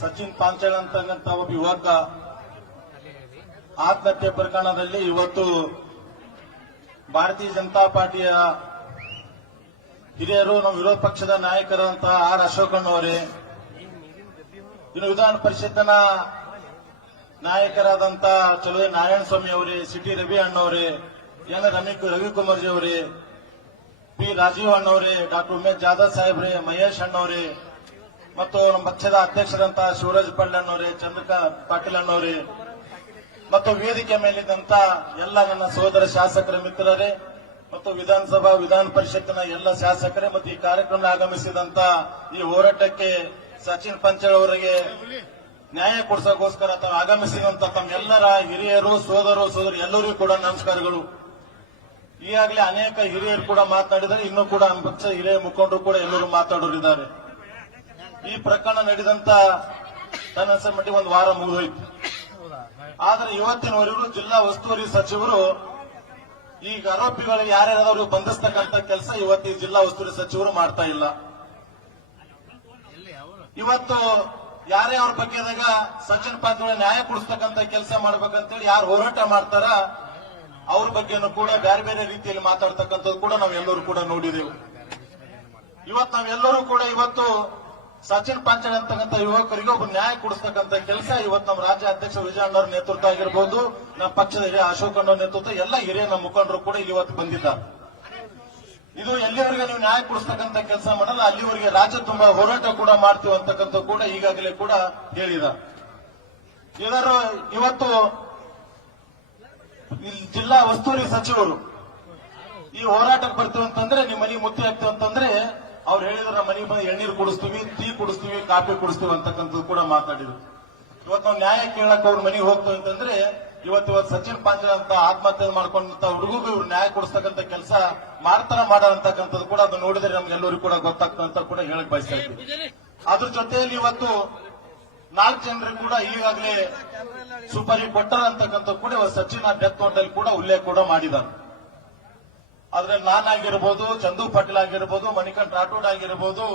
ಸಚಿನ್ ಪಾಂಚಾಳ್ ಅಂತಕ್ಕಂಥ ಒಬ್ಬ ಯುವಕ ಆತ್ಮಹತ್ಯೆ ಪ್ರಕರಣದಲ್ಲಿ ಇವತ್ತು ಭಾರತೀಯ ಜನತಾ ಪಾರ್ಟಿಯ ಹಿರಿಯರು ನಮ್ಮ ವಿರೋಧ ಪಕ್ಷದ ನಾಯಕರಂತಹ ಆರ್ ಅಶೋಕಣ್ಣವರೇ, ಇನ್ನು ವಿಧಾನ ಪರಿಷತ್ತಿನ ನಾಯಕರಾದಂತ ಚಲುವೆ ನಾರಾಯಣಸ್ವಾಮಿ ಅವರೇ, ಸಿಟಿ ರವಿ ಅಣ್ಣವರೇ, ಎನ್ ರವಿಕುಮಾರ್ಜಿ ಅವರೇ, ಪಿ ರಾಜೀವ್ ಅಣ್ಣವರೇ, ಡಾಕ್ಟರ್ ಉಮೇಶ್ ಜಾಧವ್ ಸಾಹೇಬ್ರೆ, ಮಹೇಶ್ ಅಣ್ಣವರೇ ಮತ್ತು ನಮ್ಮ ಪಕ್ಷದ ಅಧ್ಯಕ್ಷರಂತಹ ಶಿವರಾಜ್ ಪಳ್ಳಣ್ಣವರೇ, ಚಂದ್ರಕಾಂತ್ ಪಾಟೀಲ್ ಅಣ್ಣವರೇ ಮತ್ತು ವೇದಿಕೆ ಮೇಲಿದ್ದಂತ ಎಲ್ಲ ನನ್ನ ಸಹೋದರ ಶಾಸಕರ ಮಿತ್ರರೇ ಮತ್ತು ವಿಧಾನಸಭಾ ವಿಧಾನ ಪರಿಷತ್ತಿನ ಎಲ್ಲ ಶಾಸಕರೇ ಮತ್ತು ಈ ಕಾರ್ಯಕ್ರಮ ಆಗಮಿಸಿದಂತ ಈ ಹೋರಾಟಕ್ಕೆ ಸಚಿನ್ ಪಾಂಚಾಳ್ ಅವರಿಗೆ ನ್ಯಾಯ ಕೊಡಿಸೋಕೋಸ್ಕರ ತಾವು ಆಗಮಿಸಿದಂತ ತಮ್ಮೆಲ್ಲರ ಹಿರಿಯರು ಸೋದರಿ ಎಲ್ಲರಿಗೂ ಕೂಡ ನಮಸ್ಕಾರಗಳು. ಈಗಾಗಲೇ ಅನೇಕ ಹಿರಿಯರು ಕೂಡ ಮಾತನಾಡಿದ್ದಾರೆ, ಇನ್ನೂ ಕೂಡ ನಮ್ಮ ಪಕ್ಷ ಹಿರಿಯ ಮುಖಂಡರು ಕೂಡ ಎಲ್ಲರೂ ಮಾತಾಡೋರಿದ್ದಾರೆ. ಈ ಪ್ರಕರಣ ನಡೆದಂತ ನನ್ನ ಮಟ್ಟಿಗೆ ಒಂದು ವಾರ ಮುಗಿದೋಯ್ತು. ಆದರೆ ಇವತ್ತಿನವರೆಗೂ ಜಿಲ್ಲಾ ಉಸ್ತುವಾರಿ ಸಚಿವರು ಈಗ ಆರೋಪಿಗಳಿಗೆ ಯಾರ್ಯಾರು ಬಂಧಿಸ್ತಕ್ಕಂಥ ಕೆಲಸ ಇವತ್ತು ಈ ಜಿಲ್ಲಾ ಉಸ್ತುವಾರಿ ಸಚಿವರು ಮಾಡ್ತಾ ಇಲ್ಲ. ಇವತ್ತು ಯಾರೇ ಅವ್ರ ಬಗ್ಗೆದಾಗ ಸಚಿನ್ ಪಾಂಚಾಳ್ ನ್ಯಾಯ ಕೊಡಿಸ್ತಕ್ಕಂಥ ಕೆಲಸ ಮಾಡ್ಬೇಕಂತೇಳಿ ಯಾರು ಹೋರಾಟ ಮಾಡ್ತಾರ ಅವ್ರ ಬಗ್ಗೆನೂ ಕೂಡ ಬೇರೆ ಬೇರೆ ರೀತಿಯಲ್ಲಿ ಮಾತಾಡ್ತಕ್ಕಂಥದ್ದು ಕೂಡ ನಾವೆಲ್ಲರೂ ಕೂಡ ನೋಡಿದೆವು. ಇವತ್ತು ನಾವೆಲ್ಲರೂ ಕೂಡ ಇವತ್ತು ಸಚಿನ್ ಪಾಂಚಾಳ್ ಅಂತಕ್ಕಂಥ ಯುವಕರಿಗೆ ಒಬ್ಬ ನ್ಯಾಯ ಕೊಡಿಸ್ತಕ್ಕಂಥ ಕೆಲಸ ಇವತ್ತು ನಮ್ಮ ರಾಜ್ಯ ಅಧ್ಯಕ್ಷ ವಿಜಯಣ್ಣವ್ರ ನೇತೃತ್ವ ಆಗಿರ್ಬೋದು, ನಮ್ಮ ಪಕ್ಷದ ಹಿರಿಯ ಅಶೋಕಣ್ಣವ್ರ ನೇತೃತ್ವ ಎಲ್ಲ ಹಿರಿಯ ನಮ್ಮ ಮುಖಂಡರು ಕೂಡ ಇವತ್ತು ಬಂದಿದ್ದಾರೆ. ಇದು ಎಲ್ಲಿವರೆಗೆ ನೀವು ನ್ಯಾಯ ಕೊಡಿಸ್ತಕ್ಕಂಥ ಕೆಲಸ ಮಾಡಲ್ಲ ಅಲ್ಲಿವರೆಗೆ ರಾಜ್ಯ ತುಂಬಾ ಹೋರಾಟ ಕೂಡ ಮಾಡ್ತೀವಿ ಅಂತಕ್ಕಂಥ ಕೂಡ ಈಗಾಗಲೇ ಕೂಡ ಹೇಳಿದ. ಇವತ್ತು ಜಿಲ್ಲಾ ಉಸ್ತುವಾರಿ ಸಚಿವರು ಈ ಹೋರಾಟಕ್ಕೆ ಬರ್ತೀವಿ ಅಂತಂದ್ರೆ ನಿಮ್ಮ ಮನೆಗೆ ಮುತ್ತಿ ಆಗ್ತೀವಿ ಅಂತಂದ್ರೆ ಅವ್ರು ಹೇಳಿದ್ರು ನಮ್ಮ ಮನೆಗೆ ಬಂದು ಎಣ್ಣೀರು ಕುಡಿಸ್ತೀವಿ, ಟೀ ಕುಡಿಸ್ತೀವಿ, ಕಾಫಿ ಕುಡಿಸ್ತೀವಿ ಅಂತಕ್ಕಂಥದ್ದು ಕೂಡ ಮಾತಾಡಿದ್ರು. ಇವತ್ತು ನಾವು ನ್ಯಾಯ ಕೇಳಕ್ ಅವ್ರ ಮನೆಗೆ ಹೋಗ್ತೀವಿ ಅಂತಂದ್ರೆ ಇವತ್ತು ಸಚಿನ್ ಪಾಂಚಾಳ್ ಅಂತ ಆತ್ಮಹತ್ಯೆ ಮಾಡ್ಕೊಂಡಂತ ಹುಡುಗರಿಗೂ ಇವ್ರು ನ್ಯಾಯ ಕೊಡಿಸ್ತಕ್ಕಂಥ ಕೆಲಸ ಮಾಡ್ತಾರ ಮಾಡಂತಕ್ಕಂಥದ್ದು ಕೂಡ ಅದು ನೋಡಿದ್ರೆ ನಮ್ಗೆಲ್ಲರಿಗೂ ಕೂಡ ಗೊತ್ತಾಗ್ತಂತ ಕೂಡ ಹೇಳಕ್ ಬಯಸ್ತಾ ಇದ್ದೀವಿ. ಅದ್ರ ಜೊತೆಯಲ್ಲಿ ಇವತ್ತು 4 ಜನರಿಗೆ ಕೂಡ ಈಗಾಗಲೇ ಸುಪಾರಿ ಕೊಟ್ಟರ ಅಂತಕ್ಕಂಥ ಕೂಡ ಸಚಿನ್ ಡೆತ್ ನೋಟಲ್ಲಿ ಕೂಡ ಉಲ್ಲೇಖ ಕೂಡ ಮಾಡಿದ್ದಾರೆ. ಆದ್ರೆ ನಾನಾಗಿರ್ಬೋದು, ಚಂದು ಪಾಟೀಲ್ ಆಗಿರ್ಬೋದು, ಮಣಿಕಂಠ ರಾಠೋಡ್ ಆಗಿರ್ಬೋದು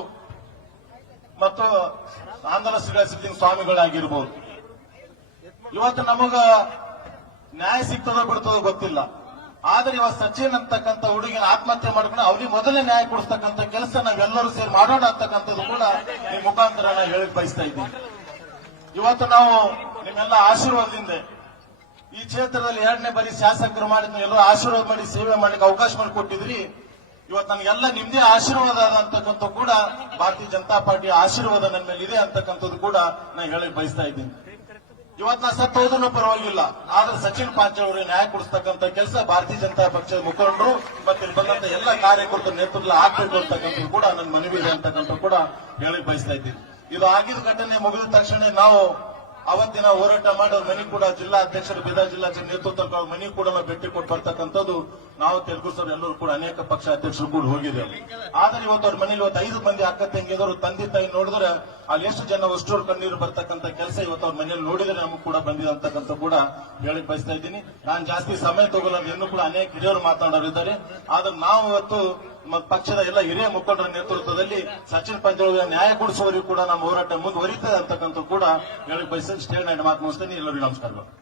ಮತ್ತು ಆಂಧ್ರ ಸಿದ್ದಿನ ಸ್ವಾಮಿಗಳಾಗಿರ್ಬೋದು, ಇವತ್ತು ನಮಗ ನ್ಯಾಯ ಸಿಗ್ತದೋ ಬಿಡ್ತದೋ ಗೊತ್ತಿಲ್ಲ. ಆದ್ರೆ ಇವತ್ತು ಸಚಿನ್ ಅಂತಕ್ಕಂಥ ಹುಡುಗಿನ ಆತ್ಮಹತ್ಯೆ ಮಾಡ್ಕೊಂಡು ಅವ್ರಿಗೆ ಮೊದಲೇ ನ್ಯಾಯ ಕೊಡಿಸ್ತಕ್ಕಂಥ ಕೆಲಸ ನಾವೆಲ್ಲರೂ ಸೇರಿ ಮಾಡೋಣ ಅಂತಕ್ಕಂಥದ್ದು ಕೂಡ ಈ ಮುಖಾಂತರ ನಾನು ಹೇಳಕ್ ಬಯಸ್ತಾ ಇದ್ದೀನಿ. ಇವತ್ತು ನಾವು ನಿಮ್ಮೆಲ್ಲ ಆಶೀರ್ವಾದದಿಂದ ಈ ಕ್ಷೇತ್ರದಲ್ಲಿ 2ನೇ ಬಾರಿ ಶಾಸಕರು ಮಾಡಿದ್ನು ಎಲ್ಲರೂ ಆಶೀರ್ವಾದ ಮಾಡಿ ಸೇವೆ ಮಾಡಲಿಕ್ಕೆ ಅವಕಾಶ ಮಾಡಿಕೊಟ್ಟಿದ್ರಿ. ಇವತ್ತು ನನಗೆಲ್ಲ ನಿಮ್ದೇ ಆಶೀರ್ವಾದ ಅಂತಕ್ಕಂಥ ಕೂಡ ಭಾರತೀಯ ಜನತಾ ಪಾರ್ಟಿಯ ಆಶೀರ್ವಾದ ನನ್ನ ಮೇಲೆ ಇದೆ ಅಂತಕ್ಕಂಥದ್ದು ಕೂಡ ನಾನು ಹೇಳಕ್ ಬಯಸ್ತಾ ಇದ್ದೀನಿ. ಇವತ್ತು ನಾ ಸತ್ತು ಹೋದ್ರೂ ಪರವಾಗಿಲ್ಲ, ಆದ್ರೆ ಸಚಿನ್ ಪಾಂಚಾಳ್ ಅವರಿಗೆ ನ್ಯಾಯ ಕೊಡಿಸ್ತಕ್ಕಂಥ ಕೆಲಸ ಭಾರತೀಯ ಜನತಾ ಪಕ್ಷದ ಮುಖಂಡರು ಮತ್ತೆ ಇಲ್ಲಿ ಬಂದಂತ ಎಲ್ಲ ಕಾರ್ಯಕರ್ತರ ನೇತೃತ್ವ ಆಗ್ಬೇಕು ಅಂತಕ್ಕಂಥದ್ದು ಕೂಡ ನನ್ನ ಮನವಿ ಇದೆ ಅಂತಕ್ಕಂಥ ಕೂಡ ಹೇಳಕ್ ಬಯಸ್ತಾ ಇದ್ದೀನಿ. ಇದು ಆಗಿದ ಘಟನೆ ಮುಗಿದ ತಕ್ಷಣ ನಾವು ಅವತ್ತಿನ ಹೋರಾಟ ಮಾಡಿ ಅವ್ರ ಮನೆ ಕೂಡ ಜಿಲ್ಲಾ ಅಧ್ಯಕ್ಷರು ಬೀದರ್ ಜಿಲ್ಲಾ ನೇತೃತ್ವ ಅವ್ರ ಮನೆ ಕೂಡ ಭೇಟಿ ಕೊಟ್ಟು ಬರ್ತಕ್ಕಂಥದ್ದು ನಾವು ತೆಲುಗು ಸರ್ ಎಲ್ಲರೂ ಕೂಡ ಅನೇಕ ಪಕ್ಷ ಅಧ್ಯಕ್ಷರು ಕೂಡ ಹೋಗಿದ್ದೇವೆ. ಆದ್ರೆ ಇವತ್ತು ಅವ್ರ ಮನೇಲಿ ಇವತ್ತು 5 ಮಂದಿ ಅಕ್ಕ ತಂಗಿಯವರು ತಂದೆ ತಾಯಿ ನೋಡಿದ್ರೆ ಅಲ್ಲಿ ಎಷ್ಟು ಜನ ಅಷ್ಟೋರು ಕಣ್ಣೀರು ಬರ್ತಕ್ಕಂಥ ಕೆಲಸ ಇವತ್ತು ಅವ್ರ ಮನೇಲಿ ನೋಡಿದ್ರೆ ನಮಗೂ ಕೂಡ ಬಂದಿದೆ ಅಂತಕ್ಕಂಥ ಕೂಡ ಹೇಳಕ್ ಬಯಸ್ತಾ ಇದ್ದೀನಿ. ನಾನು ಜಾಸ್ತಿ ಸಮಯ ತಗೊಳ್ಳೋದು ಇನ್ನೂ ಕೂಡ ಅನೇಕ ಹಿರಿಯರು ಮಾತನಾಡೋರಿದ್ದಾರೆ. ಆದ್ರೆ ನಾವು ಇವತ್ತು ಪಕ್ಷದ ಎಲ್ಲ ಹಿರಿಯ ಮುಖಂಡರ ನೇತೃತ್ವದಲ್ಲಿ ಸಚಿನ್ ಪಾಂಚಾಳ್ ನ್ಯಾಯ ಕೊಡಿಸುವವರಿಗೂ ಕೂಡ ನಮ್ಮ ಹೋರಾಟ ಮುಂದುವರಿತದೆ ಅಂತಕ್ಕಂಥ ಕೂಡ ಹೇಳಕ್ ಬಯಸಿ ಸ್ಟೇಟ್ ಮಾತು ಮುಗಿಸ್ತೇನೆ. ಎಲ್ಲರಿಗೂ ನಮಸ್ಕಾರಗಳು.